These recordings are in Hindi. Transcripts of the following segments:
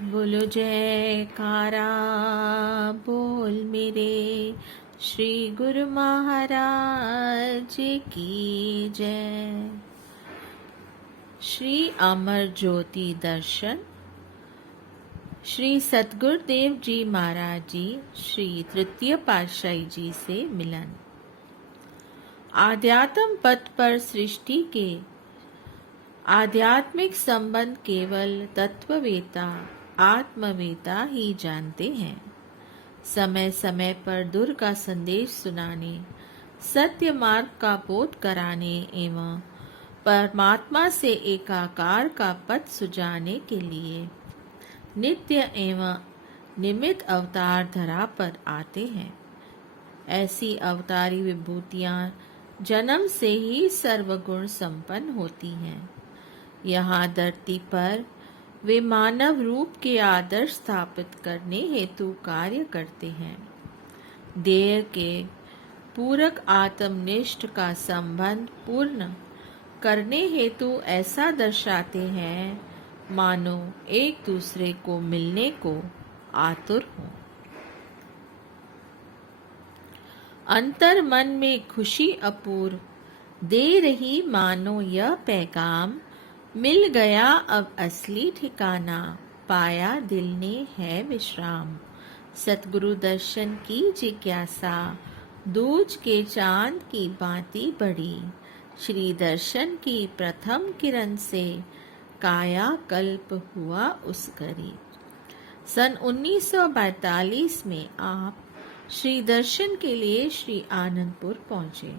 बोलो जयकारा बोल मेरे श्री गुरु महाराज की जय। श्री अमर ज्योति दर्शन श्री सतगुरुदेव जी महाराज जी श्री तृतीय पातशाही जी से मिलन। आध्यात्म पथ पर सृष्टि के आध्यात्मिक संबंध केवल तत्ववेता आत्मवेता ही जानते हैं। समय समय पर दूर का संदेश सुनाने, सत्य मार्ग का बोध कराने एवं परमात्मा से एकाकार का पथ सुझाने के लिए नित्य एवं निमित्त अवतार धरा पर आते हैं। ऐसी अवतारी विभूतियां जन्म से ही सर्वगुण संपन्न होती हैं। यहाँ धरती पर वे मानव रूप के आदर्श स्थापित करने हेतु कार्य करते हैं। देह के पूरक आत्मनिष्ठ का संबंध पूर्ण करने हेतु ऐसा दर्शाते हैं मानो एक दूसरे को मिलने को आतुर हो। अंतर मन में खुशी अपूर्व दे रही मानो यह पैगाम, मिल गया अब असली ठिकाना, पाया दिल ने है विश्राम। सतगुरु दर्शन की जिज्ञासा दूज के चांद की भांति बढ़ी, श्री दर्शन की प्रथम किरण से काया कल्प हुआ उस घड़ी। सन 1942 में आप श्री दर्शन के लिए श्री आनंदपुर पहुंचे।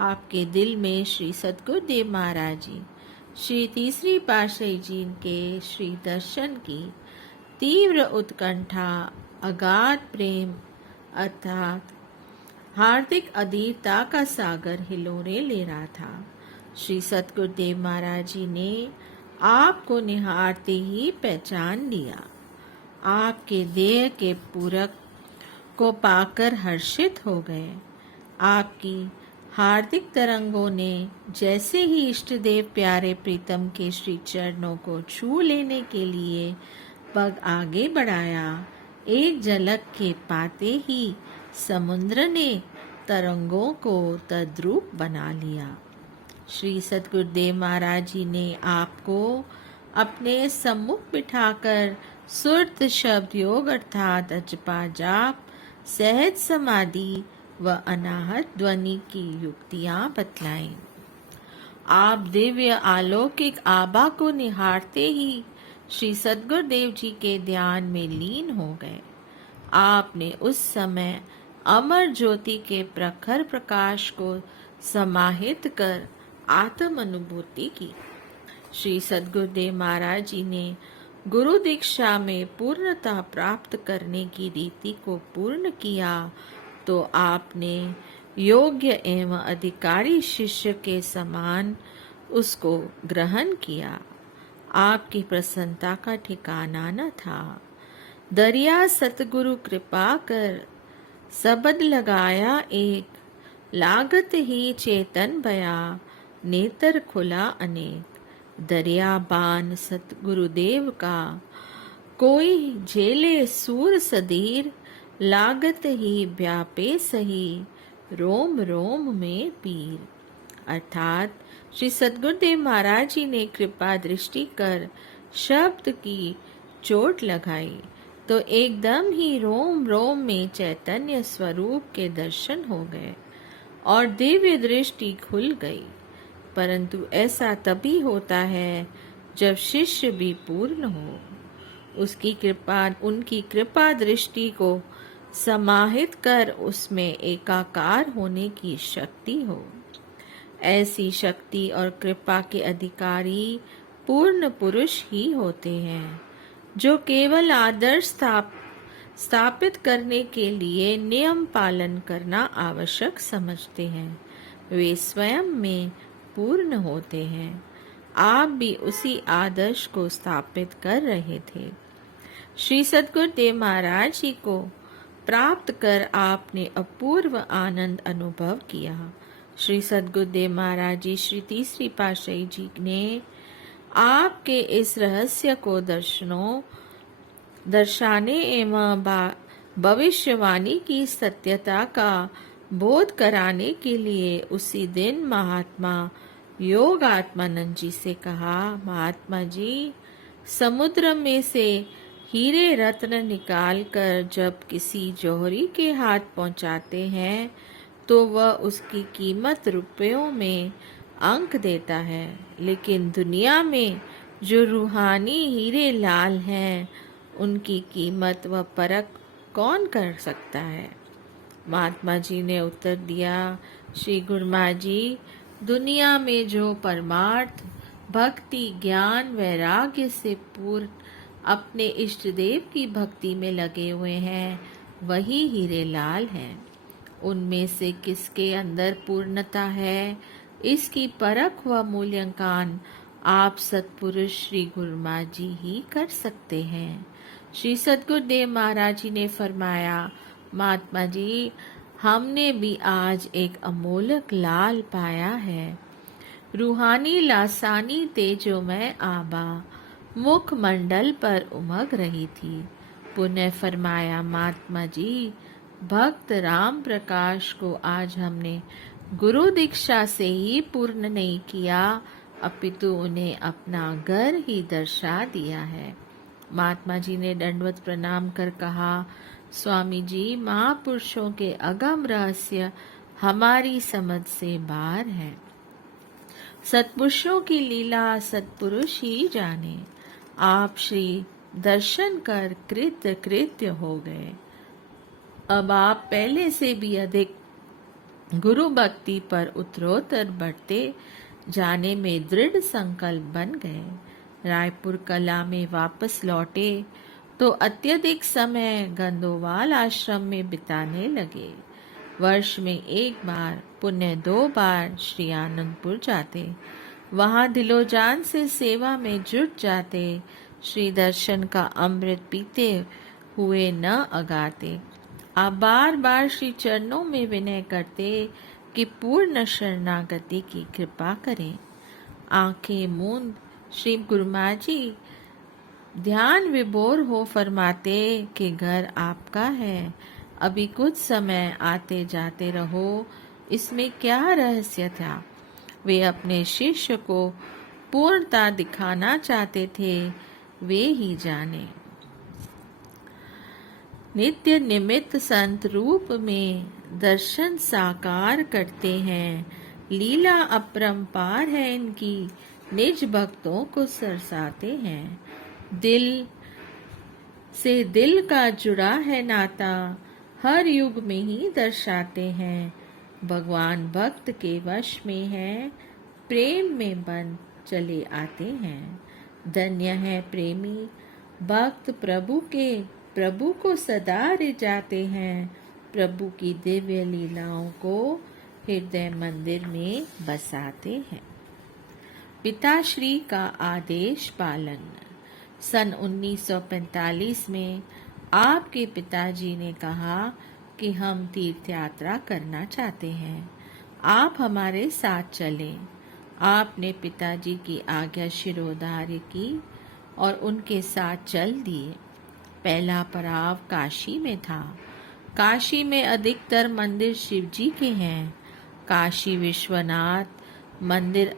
आपके दिल में श्री सतगुरुदेव महाराज जी श्री तीसरी पातशाही जी के श्री दर्शन की तीव्र उत्कंठा, अगाध प्रेम अर्थात हार्दिक अधीरता का सागर हिलोरे ले रहा था। श्री सतगुरुदेव महाराज जी ने आपको निहारते ही पहचान लिया। आपके देह के पूरक को पाकर हर्षित हो गए। आपकी हार्दिक तरंगों ने जैसे ही इष्टदेव प्यारे प्रीतम के श्री चरणों को छू लेने के लिए पग आगे बढ़ाया, एक झलक के पाते ही समुद्र ने तरंगों को तद्रूप बना लिया। श्री सतगुरुदेव महाराज जी ने आपको अपने सम्मुख बिठाकर सुरत शब्द योग अर्थात अजपा जाप, सहज समाधि व अनाहत ध्वनि की युक्तियां बतलाईं। आप दिव्य अलौकिक आभा को निहारते ही श्री सतगुरुदेव जी के ध्यान में लीन हो गए। आपने उस समय अमर ज्योति के प्रखर प्रकाश को समाहित कर आत्म अनुभूति की। श्री सतगुरुदेव महाराज जी ने गुरु दीक्षा में पूर्णता प्राप्त करने की रीति को पूर्ण किया तो आपने योग्य एवं अधिकारी शिष्य के समान उसको ग्रहण किया। आपकी प्रसन्नता का ठिकाना न था। दरिया सतगुरु कृपा कर सबद लगाया एक, लागत ही चेतन भया नेत्र खुला अनेक। दरिया बान सतगुरुदेव का कोई झेले सूर सदीर, लागत ही व्यापे सही रोम रोम में पीर। अर्थात श्री सतगुरुदेव महाराज जी ने कृपा दृष्टि कर शब्द की चोट लगाई तो एकदम ही रोम रोम में चैतन्य स्वरूप के दर्शन हो गए और दिव्य दृष्टि खुल गई। परंतु ऐसा तभी होता है जब शिष्य भी पूर्ण हो, उनकी कृपा दृष्टि को समाहित कर उसमें एकाकार होने की शक्ति हो। ऐसी शक्ति और कृपा के अधिकारी पूर्ण पुरुष ही होते हैं, जो केवल आदर्श स्थापित करने के लिए नियम पालन करना आवश्यक समझते हैं। वे स्वयं में पूर्ण होते हैं। आप भी उसी आदर्श को स्थापित कर रहे थे। श्री सतगुरुदेव महाराज जी को प्राप्त कर आपने अपूर्व आनंद अनुभव किया। श्री सतगुरुदेव महाराज जी श्री तीसरी पातशाही जी ने आपके इस रहस्य को दर्शनों दर्शाने एवं भविष्यवाणी की सत्यता का बोध कराने के लिए उसी दिन महात्मा योग आत्मानंद जी से कहा, महात्मा जी, समुद्र में से हीरे रत्न निकालकर जब किसी जौहरी के हाथ पहुंचाते हैं तो वह उसकी कीमत रुपयों में अंक देता है, लेकिन दुनिया में जो रूहानी हीरे लाल हैं उनकी कीमत व परख कौन कर सकता है। महात्मा जी ने उत्तर दिया, श्री गुरु महाराज जी, दुनिया में जो परमार्थ भक्ति ज्ञान वैराग्य से पूर्ण अपने इष्ट देव की भक्ति में लगे हुए हैं वही हीरे लाल हैं। उनमें से किसके अंदर पूर्णता है, इसकी परख व मूल्यांकन आप सतपुरुष श्री गुरु महाराज जी ही कर सकते हैं। श्री सतगुरुदेव महाराज जी ने फरमाया, महात्मा जी, हमने भी आज एक अमोलक लाल पाया है। रूहानी लासानी तेजोमय आभा मुख मंडल पर उमग रही थी। पुनः फरमाया, महात्मा जी, भक्त राम प्रकाश को आज हमने गुरु दीक्षा से ही पूर्ण नहीं किया, अपितु उन्हें अपना घर ही दर्शा दिया है। महात्मा जी ने दंडवत प्रणाम कर कहा, स्वामी जी, महापुरुषों के अगम रहस्य हमारी समझ से बाहर है। सत्पुरुषों की लीला सत्पुरुष ही जाने। आप श्री दर्शन कर कृत्य कृत्य हो गए। अब आप पहले से भी अधिक गुरु भक्ति पर उत्तरोत्तर बढ़ते जाने में दृढ़ संकल्प बन गए। रायपुर कला में वापस लौटे तो अत्यधिक समय गंदोवाल आश्रम में बिताने लगे। वर्ष में एक बार पुण्य 2 बार श्री आनंदपुर जाते, वहां दिलोजान से सेवा में जुट जाते, श्री दर्शन का अमृत पीते हुए न अगाते। आप बार बार श्री चरणों में विनय करते कि पूर्ण शरणागति की कृपा करें। आंखें मूंद श्री गुरु महाराज जी ध्यान विभोर हो फरमाते कि घर आपका है, अभी कुछ समय आते जाते रहो। इसमें क्या रहस्य था? वे अपने शिष्य को पूर्णता दिखाना चाहते थे, वे ही जाने। नित्य निमित्त संत रूप में दर्शन साकार करते हैं। लीला अपरंपार है इनकी, निज भक्तों को सरसाते हैं। दिल से दिल का जुड़ा है नाता, हर युग में ही दर्शाते हैं। भगवान भक्त के वश में है, प्रेम में बन चले आते हैं। धन्य है प्रेमी भक्त प्रभु को सदा रिझाते हैं। प्रभु की दिव्य लीलाओं को हृदय मंदिर में बसाते हैं। पिताश्री का आदेश पालन। सन 1945 में आपके पिताजी ने कहा कि हम तीर्थ यात्रा करना चाहते हैं, आप हमारे साथ चलें। आपने पिताजी की आज्ञा शिरोधार्य की और उनके साथ चल दिए। पहला पड़ाव काशी में था। काशी में अधिकतर मंदिर शिव जी के हैं। काशी विश्वनाथ मंदिर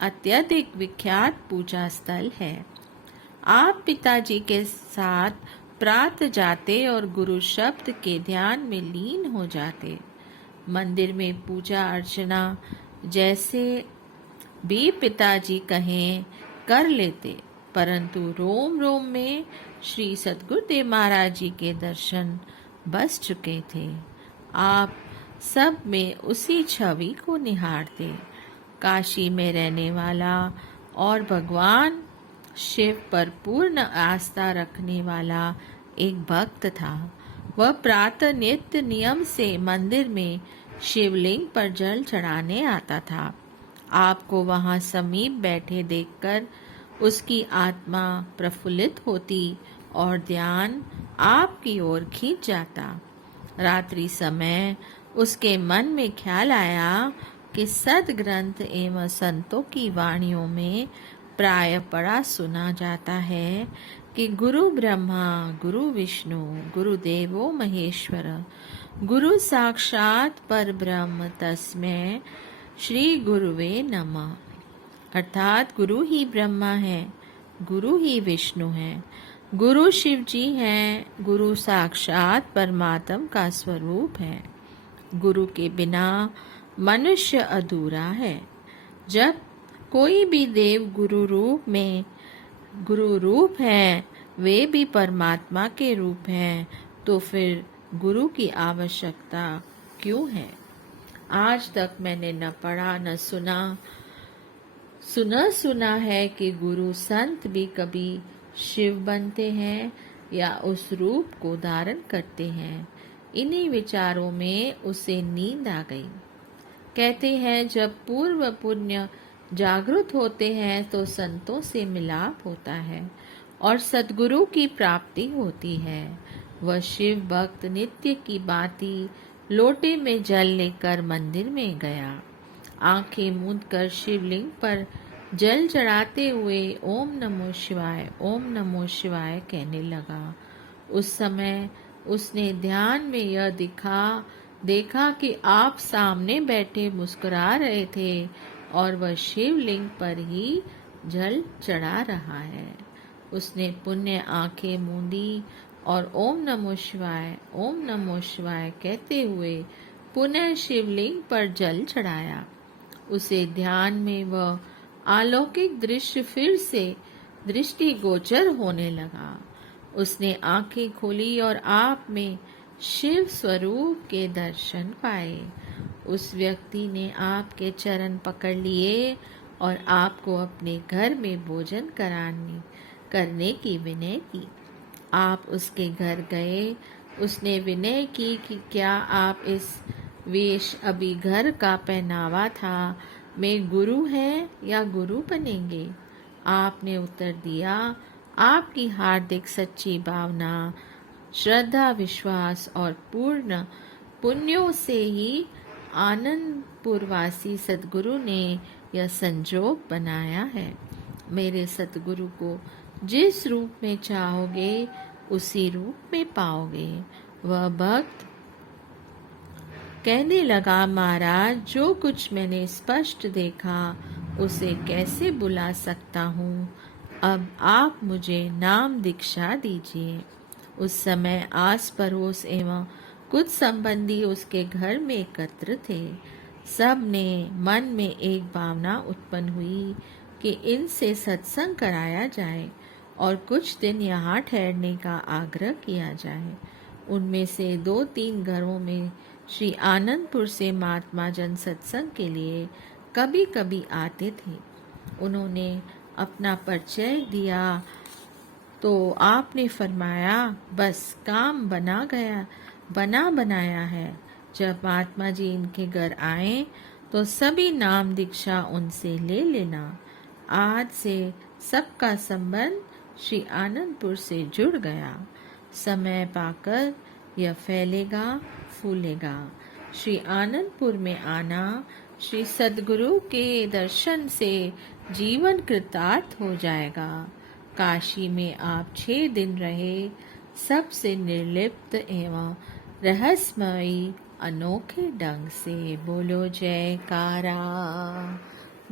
अत्यधिक विख्यात पूजा स्थल है। आप पिताजी के साथ प्रातः जाते और गुरु शब्द के ध्यान में लीन हो जाते। मंदिर में पूजा अर्चना जैसे भी पिताजी कहें कर लेते, परंतु रोम रोम में श्री सतगुरुदेव महाराज जी के दर्शन बस चुके थे। आप सब में उसी छवि को निहारते। काशी में रहने वाला और भगवान शिव पर पूर्ण आस्था रखने वाला एक भक्त था। वह प्रातः नित्य नियम से मंदिर में शिवलिंग पर जल चढ़ाने आता था। आपको वहां समीप बैठे देखकर उसकी आत्मा प्रफुल्लित होती और ध्यान आपकी ओर खींच जाता। रात्रि समय उसके मन में ख्याल आया कि सद्ग्रंथ एवं संतों की वाणियों में प्राय पड़ा सुना जाता है कि गुरु ब्रह्मा गुरु विष्णु गुरु देवो महेश्वर गुरु साक्षात परब्रह्म तस्मै श्री गुरुवे नमः। अर्थात गुरु ही ब्रह्मा है, गुरु ही विष्णु है, गुरु शिव जी हैं, गुरु साक्षात परमात्मा का स्वरूप है। गुरु के बिना मनुष्य अधूरा है। जब कोई भी देव गुरु रूप है, वे भी परमात्मा के रूप हैं, तो फिर गुरु की आवश्यकता क्यों है? आज तक मैंने न पढ़ा न सुना है कि गुरु संत भी कभी शिव बनते हैं या उस रूप को धारण करते हैं। इन्हीं विचारों में उसे नींद आ गई। कहते हैं जब पूर्व पुण्य जागृत होते हैं तो संतों से मिलाप होता है और सद्गुरु की प्राप्ति होती है। वह शिव भक्त नित्य की भांति लोटे में जल लेकर मंदिर में गया। आंखें मूंदकर शिवलिंग पर जल चढ़ाते हुए ओम नमो शिवाय कहने लगा। उस समय उसने ध्यान में यह देखा कि आप सामने बैठे मुस्कुरा रहे थे और वह शिवलिंग पर ही जल चढ़ा रहा है। उसने पुण्य आंखें मूंदी और ओम नमो शिवाय कहते हुए पुनः शिवलिंग पर जल चढ़ाया। उसे ध्यान में वह अलौकिक दृश्य फिर से दृष्टिगोचर होने लगा। उसने आंखें खोली और आप में शिव स्वरूप के दर्शन पाए। उस व्यक्ति ने आपके चरण पकड़ लिए और आपको अपने घर में भोजन करने की विनय की। आप उसके घर गए। उसने विनय की कि क्या आप इस वेश अभी घर का पहनावा था में गुरु हैं या गुरु बनेंगे? आपने उत्तर दिया, आपकी हार्दिक सच्ची भावना, श्रद्धा, विश्वास और पूर्ण पुण्यों से ही आनंदपुरवासी सद्गुरु ने यह संजोग बनाया है। मेरे सद्गुरु को जिस रूप में चाहोगे उसी रूप में पाओगे। वह भक्त कहने लगा, महाराज जो कुछ मैंने स्पष्ट देखा उसे कैसे बुला सकता हूँ। अब आप मुझे नाम दीक्षा दीजिए। उस समय आस पड़ोस एवं कुछ संबंधी उसके घर में एकत्र थे। सब ने मन में एक भावना उत्पन्न हुई कि इनसे सत्संग कराया जाए और कुछ दिन यहाँ ठहरने का आग्रह किया जाए। उनमें से 2-3 घरों में श्री आनंदपुर से महात्मा जन सत्संग के लिए कभी कभी आते थे। उन्होंने अपना परिचय दिया तो आपने फरमाया, बस काम बना बनाया है। जब महात्मा जी इनके घर आए तो सभी नाम दीक्षा उनसे ले लेना। आज से सबका संबंध श्री आनंदपुर से जुड़ गया। समय पाकर यह फैलेगा फूलेगा। श्री आनंदपुर में आना, श्री सद्गुरु के दर्शन से जीवन कृतार्थ हो जाएगा। काशी में आप 6 दिन रहे। सबसे निर्लिप्त एवं रहस्यमयी अनोखे ढंग से बोलो जयकारा।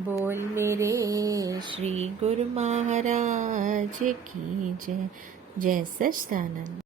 बोल मेरे श्री गुरु महाराज की जय। जय सच्चिदानंद।